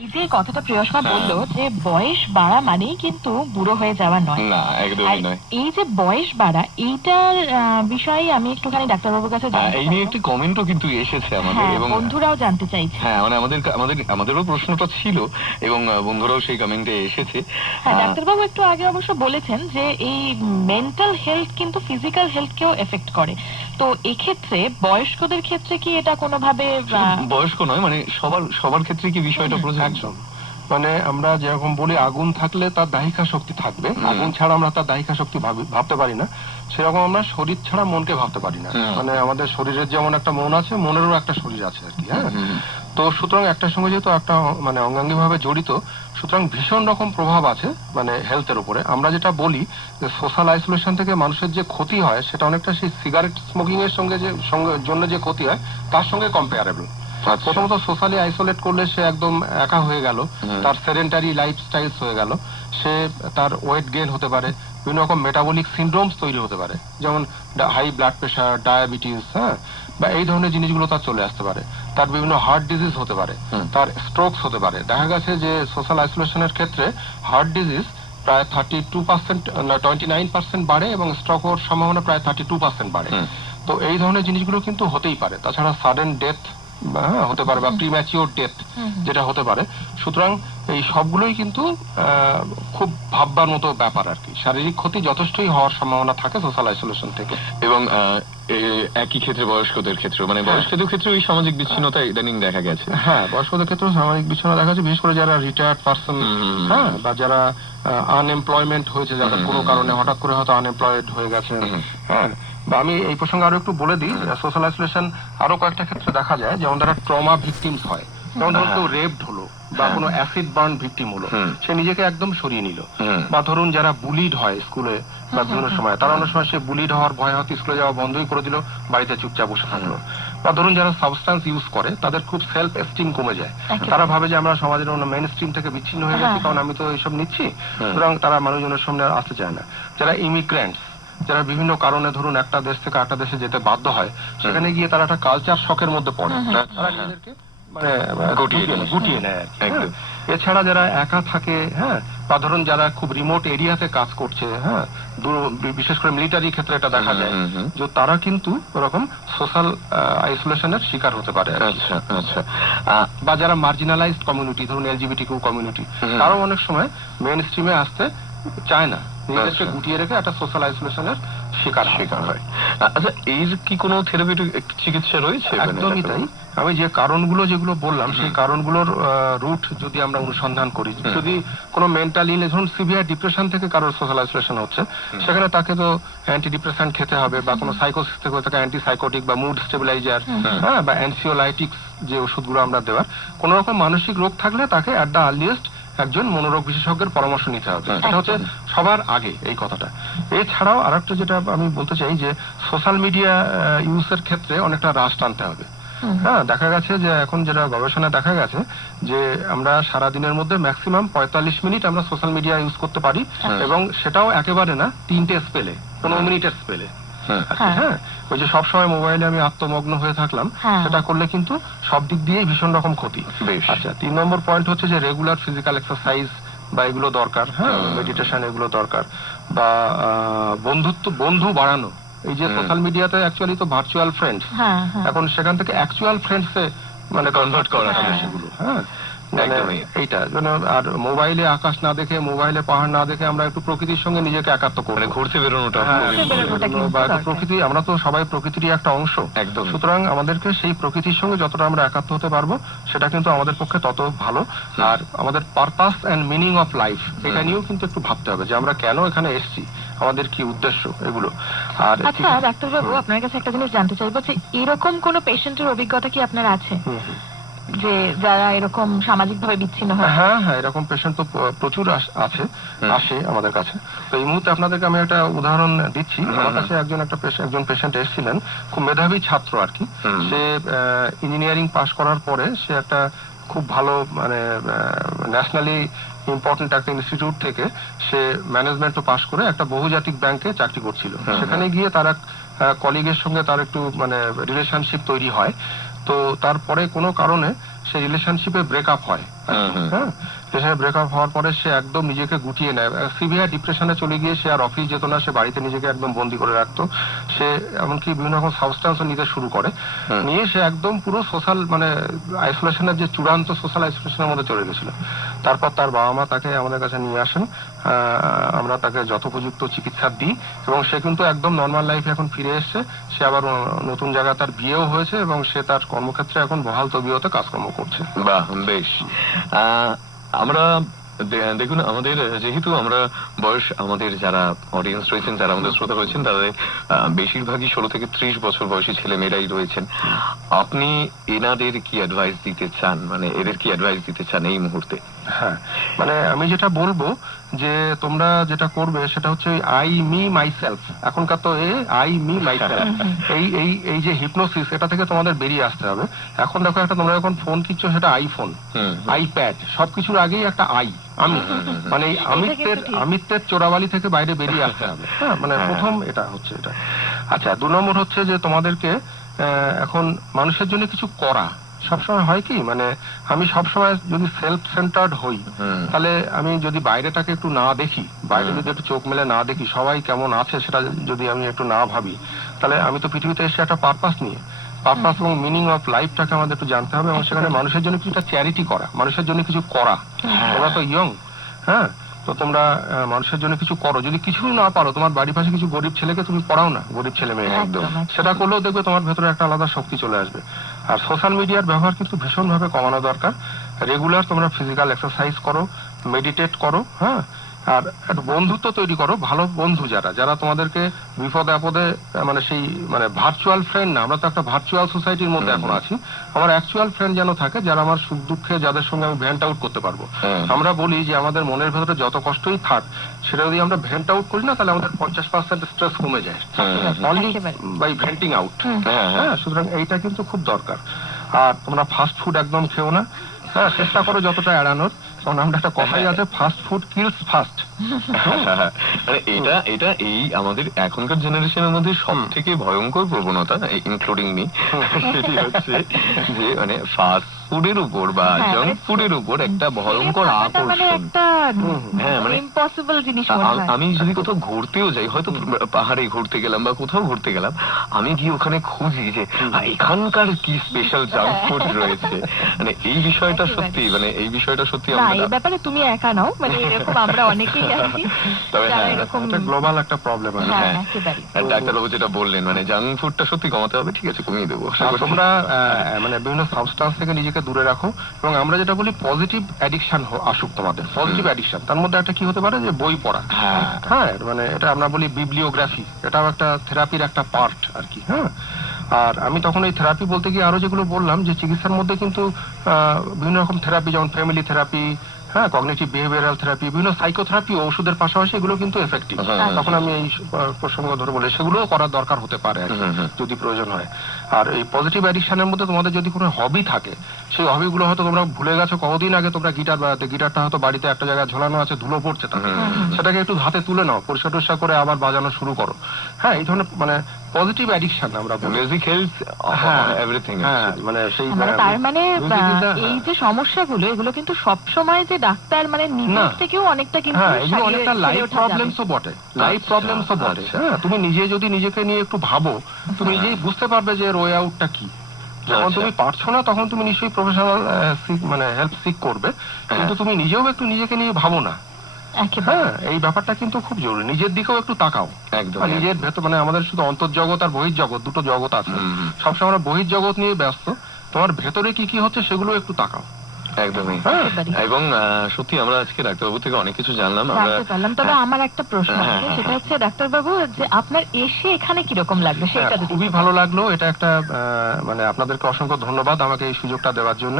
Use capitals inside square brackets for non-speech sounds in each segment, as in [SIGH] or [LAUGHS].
এই যে কথাটা প্রিয়সমা বলল যে বয়স বাড়া মানেই কিন্তু বুড়ো হয়ে যাওয়া নয়। না একদমই নয়। এই যে বয়স বাড়া এইটার বিষয়ে আমি একটুখানি ডাক্তারবাবুর কাছে হ্যাঁ, জানতে এই নিয়ে। একটি কমেন্টও কিন্তু এসেছে আমাদের হ্যাঁ এবং বন্ধুরাও জানতে চাইছে। হ্যাঁ মানে আমাদের আমাদের আমাদেরও প্রশ্নটা ছিল এবং বন্ধুরাও সেই কমেন্টে এসেছে। হ্যাঁ ডাক্তারবাবু একটু আগে অবশ্য বলেছেন যে এই মেন্টাল হেলথ কিন্তু ফিজিক্যাল হেলথকেও এফেক্ট করে। তো এক্ষেত্রে বয়স্কদের ক্ষেত্রে কি এটা কোনোভাবে বয়স্ক নয় মানে সবার সবার ক্ষেত্রে কি বিষয়টা প্রযোজ্য? মানে আমরা যেরকম বলি আগুন থাকলে তার দাহিকা শক্তি থাকবে। আগুন ছাড়া আমরা তার দাহিকা শক্তি ভাবি- ভাবতে পারি না। সেরকম আমরা শরীর ছাড়া মনকে ভাবতে পারি না। মানে আমাদের শরীরের যেমন একটা মন আছে মনেরও একটা শরীর আছে আর কি হ্যাঁ? তো সুতরাং একটার সঙ্গে যেহেতু একটা মানে অঙ্গাঙ্গি ভাবে জড়িত সুতরাং ভীষণ রকম প্রভাব আছে মানে হেলথের উপরে আমরা যেটা বলি যে সোশ্যাল আইসোলেশন থেকে মানুষের যে ক্ষতি হয় সেটা অনেকটা সেই সিগারেট স্মোকিং এর সঙ্গে যে জন্য যে ক্ষতি হয় তার সঙ্গে কম্পেয়ারেবল আচ্ছা। প্রথমত সোশ্যালি আইসোলেট করলে সে একদম একা হয়ে গেল হুম। তার সেডেন্টারি লাইফস্টাইলস হয়ে গেল সে তার ওয়েট গেন হতে পারে বিভিন্ন রকম মেটাবলিক সিন্ড্রোমস তৈরি হতে পারে যেমন হাই ব্লাড প্রেশার ডায়াবেটিস হ্যাঁ বা এই ধরনের জিনিসগুলো তার চলে আসতে পারে তার বিভিন্ন হার্ট ডিজিজ হতে পারে তার স্ট্রোকস হতে পারে। দেখা গেছে যে সোশ্যাল আইসোলেশনের ক্ষেত্রে হার্ট ডিজিজ প্রায় thirty two percent twenty nine percent বাড়ে এবং স্ট্রোক হওয়ার সম্ভাবনা প্রায় থার্টি টু পার্সেন্ট বাড়ে তো এই ধরনের জিনিসগুলো কিন্তু হতেই পারে। তাছাড়া সাডেন ডেথ হতে পারে বা প্রিম্যাচিওর ডেথ। যেটা হতে পারে। সুতরাং এই সবগুলোই কিন্তু আহ, খুব ভাববার মতো ব্যাপার আর কি। শারীরিক ক্ষতি যথেষ্টই হওয়ার সম্ভাবনা থাকে সোশ্যাল আইসোলেশন থেকে। এবং আহ, একই ক্ষেত্রে বয়স্কদের ক্ষেত্রে মানে হ্যাঁ। বয়স্কদের ক্ষেত্রে ওই সামাজিক বিচ্ছিন্নতা ইদানিং দেখা গেছে। হ্যাঁ বয়স্কদের ক্ষেত্রেও সামাজিক বিচ্ছিন্ন দেখা যাচ্ছে বিশেষ করে যারা রিটায়ার্ড পার্সন হ্যাঁ বা যারা আনএমপ্লয়মেন্ট হয়েছে যারা কোনো কারণে হঠাৎ করে হয়তো আনএমপ্লয়েড হয়ে গেছে হ্যাঁ আমি এই প্রসঙ্গে আরও একটু বলে দিই সোশ্যাল আইসোলেশন আরও কয়েকটা ক্ষেত্রে দেখা যায় যেমন যারা ট্রমা ভিকটিমস হয়। যেমন ধরুন। কেউ রেপড হলো বা হ্যাঁ। কোনো অ্যাসিড বার্ন ভিকটিম হলো সে নিজেকে একদম সরিয়ে নিল। বা ধরুন যারা বুলিড হয় স্কুলে বা বিভিন্ন সময় তারা অনেক সময় সে বুলিড হওয়ার ভয় হয়তো স্কুলে যাওয়া বন্ধই করে দিল বাড়িতে চুপচাপ বসে থাকল। বা ধরুন যারা সাবস্টান্স ইউজ করে তাদের খুব সেলফ এস্টিম কমে যায়। তারা ভাবে যে আমরা সমাজের অন্য মেইন স্ট্রিম থেকে বিচ্ছিন্ন হয়ে গেছি হ্যাঁ। কারণ আমি তো এইসব নিচ্ছি সুতরাং তারা মানুষজনের সামনে আর আসতে চায় না। যারা ইমিগ্রেন্টস যারা বিভিন্ন কারণে ধরুন একটা দেশ থেকে একটা দেশে যেতে বাধ্য হয় সেখানে গিয়ে তারা একটা কালচার শখের মধ্যে পড়ে। তারা নিজেদেরকে মানে গুটিয়ে নেয়। একদম। এছাড়া যারা একা থাকে হ্যাঁ বা ধরুন যারা খুব রিমোট এরিয়াতে কাজ করছে হ্যাঁ বিশেষ করে মিলিটারি ক্ষেত্রে এটা দেখা যায়। যে তারা কিন্তু ওরকম সোশ্যাল আইসোলেশনের শিকার হতে পারে আচ্ছা আচ্ছা বা যারা মার্জিনালাইজড কমিউনিটি ধরুন এলজিবিটি কিউ কমিউনিটি। তারাও অনেক সময় মেন স্ট্রিমে আসতে চায় না নিজেদেরকে আচ্ছা। গুটিয়ে রেখে একটা সোশ্যাল আইসোলেশনের শিকার শিকার হয়। আচ্ছা এর কি কোনো থেরাপিউটিক চিকিৎসা রয়েছে? মানে একদমই তাই। আমি যে কারণগুলো যেগুলো বললাম সেই কারণগুলোর রুট যদি আমরা অনুসন্ধান করি যদি কোনো মেন্টাল ইল ধরুন সিভিয়ার ডিপ্রেশন থেকে কারোর সোশ্যাল আইসোলেশন হচ্ছে সেখানে তাকে তো অ্যান্টি ডিপ্রেশন খেতে হবে বা কোনো সাইকোসিস থেকে তাকে অ্যান্টি সাইকোটিক বা মুড স্টেবিলাইজার হ্যাঁ বা অ্যান্সিওলাইটিক্স যে ওষুধগুলো আমরা দেওয়ার কোনো রকম মানসিক রোগ থাকলে তাকে অ্যাট দ্য আর্লিয়েস্ট একজন মনোরোগ বিশেষজ্ঞের পরামর্শ নিতে হবে। হুম। এটা হচ্ছে সবার আগে এই কথাটা। এছাড়াও আরেকটা যেটা আমি বলতে চাই যে সোশ্যাল মিডিয়া ইউজের ক্ষেত্রে অনেকটা হ্রাস টানতে হবে। হ্যাঁ দেখা গেছে যে এখন যেটা গবেষণায় দেখা গেছে যে আমরা সারা দিনের মধ্যে ম্যাক্সিমাম পঁয়তাল্লিশ মিনিট আমরা সোশ্যাল মিডিয়া ইউজ করতে পারি এবং সেটাও একেবারে না তিনটে স্পেলে পনেরো মিনিটের স্পেলে। হ্যাঁ হ্যাঁ। হ্যাঁ। ওই যে সবসময় মোবাইলে আমি আত্মমগ্ন হয়ে থাকলাম হ্যাঁ। সেটা করলে কিন্তু সব দিক দিয়েই ভীষণ রকম ক্ষতি। আচ্ছা তিন নম্বর পয়েন্ট হচ্ছে যে রেগুলার ফিজিক্যাল এক্সারসাইজ বা এগুলো দরকার হ্যাঁ। মেডিটেশন এগুলো দরকার। বা বন্ধুত্ব বন্ধু বাড়ানো। এই যে সোশ্যাল মিডিয়াতে অ্যাকচুয়ালি তো ভার্চুয়াল ফ্রেন্ডস এখন সেখান থেকে অ্যাকচুয়াল ফ্রেন্ডসে মানে কনভার্ট করা। সেগুলো হ্যাঁ। মানে এইটা আর মোবাইলে আকাশ না দেখে মোবাইলে পাহাড় না দেখে আমরা একটু প্রকৃতির সঙ্গে নিজেকে একাত্ম মানে ঘুরতে বেরোনোটা হ্যাঁ, ঘুরতে বেরোনোটা প্রকৃতি আমরা তো সবাই প্রকৃতিরই একটা অংশ। একদম সুতরাং আমাদেরকে সেই প্রকৃতির সঙ্গে যতটা আমরা একাত্ম হতে পারব সেটা কিন্তু আমাদের পক্ষে তত ভালো। আর আমাদের purpose and meaning of life এটা নিয়েও কিন্তু একটু ভাবতে হবে যে আমরা কেন এখানে এসেছি আমাদের কি উদ্দেশ্য এগুলো। আর আচ্ছা ডাক্তারবাবু আপনার কাছে একটা জিনিস জানতে চাইব যে এরকম কোন পেশেন্টের অভিজ্ঞতা কি আপনার আছে। যে যারা এরকম সামাজিক ভাবে বিচ্ছিন্ন হয়। হ্যাঁ হ্যাঁ এরকম পেশেন্ট তো প্রচুর আছে আসে আমাদের কাছে। তো এই মুহূর্তে আপনাদেরকে আমি একটা উদাহরণ দিচ্ছি। আমার কাছে একজন একটা একজন পেশেন্ট এসেছিলেন খুব মেধাবী ছাত্র আর কি। সে ইঞ্জিনিয়ারিং পাশ করার পরে সে একটা খুব ভালো মানে ন্যাশনালি ইম্পর্টেন্ট একটা ইনস্টিটিউট থেকে সে ম্যানেজমেন্টও পাশ করে একটা বহুজাতিক ব্যাংকে চাকরি করছিল। সেখানে গিয়ে তারা এক কলিগের সঙ্গে তার একটু মানে রিলেশনশিপ তৈরি হয়। তো তারপরে কোনো কারণে সেই রিলেশনশিপে ব্রেকআপ হয়। হুম, হুম। হ্যাঁ রিলেশনের ব্রেকআপ হওয়ার পরে সে একদম নিজেকে গুটিয়ে নেয়। সিভিয়ার ডিপ্রেশনে চলে গিয়ে সে আর অফিস যেত না সে বাড়িতে নিজেকে একদম বন্দি করে রাখতো। সে এমনকি বিভিন্ন রকম সাবস্টেন্সও নিতে শুরু করে। নিয়ে সে একদম পুরো সোশ্যাল মানে আইসোলেশনের যে চূড়ান্ত সোশ্যাল আইসোলেশনের মধ্যে চলে গেছিল। তারপর তার বাবা মা তাকে আমাদের কাছে নিয়ে আসেন। আহ, আমরা তাকে যথোপযুক্ত চিকিৎসা দিই এবং সে কিন্তু একদম নর্মাল লাইফে এখন ফিরে এসেছে। সে আবার নতুন জায়গায় তার বিয়েও হয়েছে এবং সে তার কর্মক্ষেত্রে এখন বহাল তবিয়তে কাজকর্ম করছে। বাহ বেশ। আমরা দেখুন, আমাদের, যেহেতু আমরা বয়স আমাদের যারা অডিয়েন্স রয়েছেন, যারা আমাদের শ্রোতা রয়েছেন, তাদের বেশিরভাগই ষোলো থেকে ত্রিশ বছর বয়সী ছেলে মেয়েরাই রয়েছেন। আপনি এনাদের কি অ্যাডভাইস দিতে চান? মানে এদের কি অ্যাডভাইস দিতে চান এই মুহূর্তে? হ্যাঁ মানে আমি যেটা বলব যে তোমরা যেটা করবে সেটা হচ্ছে আই মি মাই সেলফ এখনকার তো এ আই মি মাইসেলফ এই এই এই যে হিপনোসিস এটা থেকে তোমাদের বেরিয়ে আসতে হবে। এখন দেখো একটা তোমরা এখন ফোন কিনছো সেটা আইফোন আইপ্যাড সবকিছুর আগেই একটা আই আমি মানে আমিত্বের আমিত্বের চোরাবালি থেকে বাইরে বেরিয়ে আসতে হবে। [LAUGHS] হ্যাঁ মানে হ্যাঁ। প্রথম এটা হচ্ছে এটা। আচ্ছা দু নম্বর হচ্ছে যে তোমাদেরকে এখন মানুষের জন্য কিছু করা। সবসময় হয় কি মানে আমি সবসময় যদি সেলফ সেন্টার্ড হই তাহলে আমি যদি বাইরেটাকে একটু না দেখি বাইরে যদি একটু চোখ মেলে না দেখি সবাই কেমন আছে সেটা যদি আমি একটু না ভাবি তাহলে আমি তো পৃথিবীতে এসে একটা পারপাস নিয়ে পারপাস এবং মিনিং অফ লাইফটাকে আমাদের একটু জানতে হবে এবং সেখানে মানুষের জন্য কিছুটা চ্যারিটি করা মানুষের জন্য কিছু করা। ওরা তো ইয়ং হ্যাঁ? তো তোমরা মানুষের জন্য কিছু করো। যদি কিছু না পারো তোমার বাড়ির পাশে কিছু গরিব ছেলেকে তুমি পড়াও না গরিব ছেলে মেয়ে। একদম। সেটা করলেও দেখবে তোমার ভেতরে একটা আলাদা শক্তি চলে আসবে। আর সোশ্যাল মিডিয়ার ব্যবহার কিন্তু ভীষণভাবে কমানো দরকার। রেগুলার তোমরা ফিজিক্যাল এক্সারসাইজ করো মেডিটেট করো হ্যাঁ? আর একটা বন্ধুত্ব তৈরি করো ভালো বন্ধু যারা যারা তোমাদেরকে বিপদে আপদে মানে সেই মানে ভার্চুয়াল ফ্রেন্ড না আমরা তো একটা ভার্চুয়াল সোসাইটির মধ্যে এখন আছি। আমার অ্যাকচুয়াল ফ্রেন্ড যেন থাকে যারা আমার সুখ দুঃখে যাদের সঙ্গে আমি ভ্যান্ট আউট করতে পারব। আমরা বলি যে আমাদের মনের ভেতরে যত কষ্টই থাক সেটা যদি আমরা ভেন্ট আউট করি না তাহলে আমাদের পঞ্চাশ পার্সেন্ট স্ট্রেস কমে যায়। Only by venting out. হ্যাঁ হ্যাঁ। হ্যাঁ সুতরাং এইটা কিন্তু খুব দরকার। আর তোমরা ফাস্ট ফুড একদম খেও না। হ্যাঁ চেষ্টা করো যতটা এড়ানোর। আমরা একটা কথাই আছে ফাস্ট ফুড কিলস ফাস্ট মানে এটা এটা এই আমাদের এখনকার জেনারেশনের মধ্যে সব থেকে ভয়ঙ্কর প্রবণতা ইনক্লুডিং মি সেটি হচ্ছে যে মানে ফাস্ট ফুডের উপর বা হ্যাঁ, জাঙ্ক মানে ফুডের উপর একটা ভয়ঙ্কর মানে আকর্ষণ। হ্যাঁ, মানে- ইম্পসিবল জিনিস মনে হয়। আমি যদি কোথাও ঘুরতেও যাই হয়তো পাহাড়ে ঘুরতে গেলাম বা কোথাও ঘুরতে গেলাম আমি গিয়ে ওখানে খুঁজি যে এখানকার কি স্পেশাল জাঙ্ক ফুড রয়েছে? মানে এই বিষয়টা সত্যি মানে এই বিষয়টা সত্যি আমরা এই ব্যাপারে তুমি একা নাও মানে এরকম আমরা অনেকেই আছি [LAUGHS] তবে হ্যাঁ, এটা গ্লোবাল একটা প্রবলেম আছে। হ্যাঁ হ্যাঁ। ডাক্তারবাবু যেটা বললেন মানে জাঙ্ক ফুডটা সত্যি কমাতে হবে ঠিক আছে কমিয়ে দেবো। তোমরা আহ, মানে বিভিন্ন সাবস্টান্স থেকে নিজেকে দূরে রাখো এবং আমরা যেটা বলি পজিটিভ অ্যাডিকশন আসুক তোমাদের। পজিটিভ অ্যাডিকশন তার মধ্যে একটা কি হতে পারে যে বই পড়া। হ্যাঁ। হ্যাঁ মানে এটা আমরা বলি বিবলিওগ্রাফি এটাও একটা থেরাপির একটা পার্ট আর কি হ্যাঁ। আর আমি তখন এই থেরাপি বলতে গিয়ে আরও যেগুলো বললাম যে চিকিৎসার মধ্যে কিন্তু বিভিন্ন রকম থেরাপি যেমন ফ্যামিলি থেরাপি হ্যাঁ কগনিটিভ বিহেভিয়ারাল থেরাপি বিভিন্ন সাইকোথেরাপি ওষুধের পাশাপাশি এগুলো কিন্তু এফেক্টিভ হ্যাঁ। তখন আমি এই প্রসঙ্গ ধরে বলি সেগুলোও করার দরকার হতে পারে হুম। যদি প্রয়োজন হয়। আর এই পজিটিভ অ্যাডিকশনের মধ্যে তোমাদের যদি কোনো হবি থাকে সেই হবিগুলো হয়তো তোমরা ভুলে গেছো কতদিন আগে তোমরা গিটার বাজাতে গিটারটা হয়তো বাড়িতে একটা জায়গায় ঝোলানো আছে ধুলো পড়ছে হুম, সেটাকে একটু হাতে তুলে নাও পরিষ্কার টরিষ্কার করে আবার বাজানো শুরু করো। হ্যাঁ এই ধরনের মানে পজিটিভ অ্যাডিকশন আমরা বলি। মিউজিক হেলথ হ্যাঁ, এভরিথিং হ্যাঁ। মানে সেই মানে তার মানে এই যে সমস্যাগুলো এগুলো কিন্তু সব সময় যে ডাক্তার মানে নিজের থেকেও অনেকটা কিন্তু হ্যাঁ এগুলো অনেকটা লাইফ প্রবলেমসও বটে। লাইফ আচ্ছা, প্রবলেমসও বটে। আচ্ছা। হ্যাঁ তুমি নিজে যদি নিজেকে নিয়ে একটু ভাবো তুমি নিজেই বুঝতে পারবে যে ওয়ে আউটটা কি। যখন আচ্ছা। তুমি পারছ না তখন তুমি নিশ্চয়ই প্রফেশনাল মানে হেল্প সিক করবে। কিন্তু তুমি নিজেও একটু নিজেকে নিয়ে ভাবো না। একেবারে। হ্যাঁ এই ব্যাপারটা কিন্তু খুব জরুরি। নিজের দিকেও একটু তাকাও। একদম নিজের ভেতর মানে আমাদের শুধু অন্তর্জগৎ আর বহির্জগৎ দুটো জগৎ আছে। সবসময় আমরা বহির্জগৎ নিয়ে ব্যস্ত। তোমার ভেতরে কি কি হচ্ছে সেগুলো একটু তাকাও। একদমই। হ্যাঁ। এবং সত্যি আমরা আজকে ডাক্তারবাবু থেকে অনেক কিছু জানলাম। আমরা পারলাম। তবে হ্যাঁ। আমার একটা প্রশ্ন হ্যাঁ, আছে সেটা হচ্ছে ডাক্তারবাবু যে আপনার এসে এখানে কীরকম লাগল? সেটা খুবই ভালো লাগল। এটা একটা মানে আপনাদেরকে অসংখ্য ধন্যবাদ আমাকে এই সুযোগটা দেওয়ার জন্য।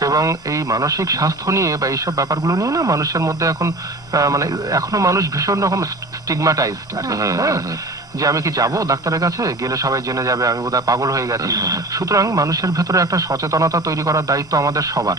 এবং এই মানসিক স্বাস্থ্য নিয়ে বা এইসব ব্যাপারগুলো নিয়ে না মানুষের মধ্যে এখন মানে এখনও মানুষ ভীষণ রকম স্টিগমাটাইজড। যে আমি কি যাব ডাক্তারের কাছে? গেলে সবাই জেনে যাবে আমি বোধহয় পাগল হয়ে গেছি। সুতরাং মানুষের ভেতরে একটা সচেতনতা তৈরি করার দায়িত্ব আমাদের সবার।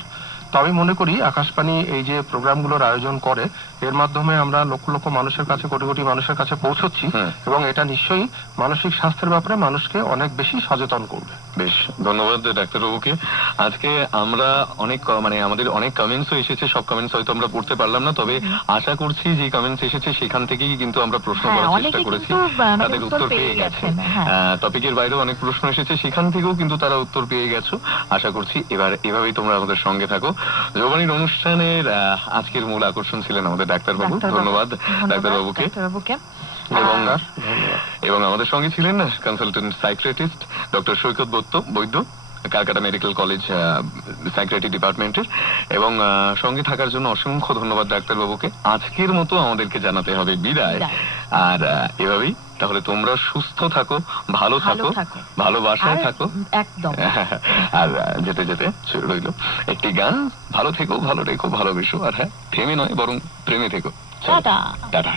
তো আমি মনে করি আকাশবাণী এই যে প্রোগ্রামগুলোর আয়োজন করে এর মাধ্যমে আমরা লক্ষ লক্ষ মানুষের কাছে কোটি কোটি মানুষের কাছে পৌঁছচ্ছি এবং এটা নিশ্চয়ই মানসিক স্বাস্থ্যের ব্যাপারে মানুষকে অনেক বেশি সচেতন করবে। বেশ ধন্যবাদ ডাক্তারবাবুকে। আজকে আমরা অনেক মানে আমাদের অনেক কমেন্টসও এসেছে সব কমেন্টস হয়তো আমরা পড়তে পারলাম না তবে আশা করছি যে কমেন্টস এসেছে সেখান থেকেই কিন্তু আমরা প্রশ্ন হ্যাঁ, করার চেষ্টা করেছি। তাদের উত্তর পেয়ে গেছে। গেছেন, হ্যাঁ। টপিকের বাইরেও অনেক প্রশ্ন এসেছে সেখান থেকেও কিন্তু তারা উত্তর পেয়ে গেছো। আশা করছি এবার এভাবেই তোমরা আমাদের সঙ্গে থাকো। যৌবনীর অনুষ্ঠানের আজকের মূল আকর্ষণ ছিলেন আমাদের ডাক্তারবাবু। ধন্যবাদ ডাক্তারবাবুকে। ডাক্তারবাবুকে। এবং এবং আমাদের সঙ্গে ছিলেন consultant psychiatrist doctor Saikat Baidya Baidya Calcutta medical college psychiatry ডিপার্টমেন্টের এবং আহ, সঙ্গে থাকার জন্য অসংখ্য ধন্যবাদ ডাক্তারবাবুকে। আজকের মতো আমাদেরকে জানাতে হবে বিদায়। বিদায়। আর এভাবেই তাহলে তোমরা সুস্থ থাকো ভালো থাকো। ভালোবাসায় থাকো। একদম। [LAUGHS] আর যেতে যেতে রইল একটি গান ভালো থেকো ভালো রেখো ভালোবেসো আর হ্যাঁ থেমে নয় বরং প্রেমে থেকো। টাটা। টাটা।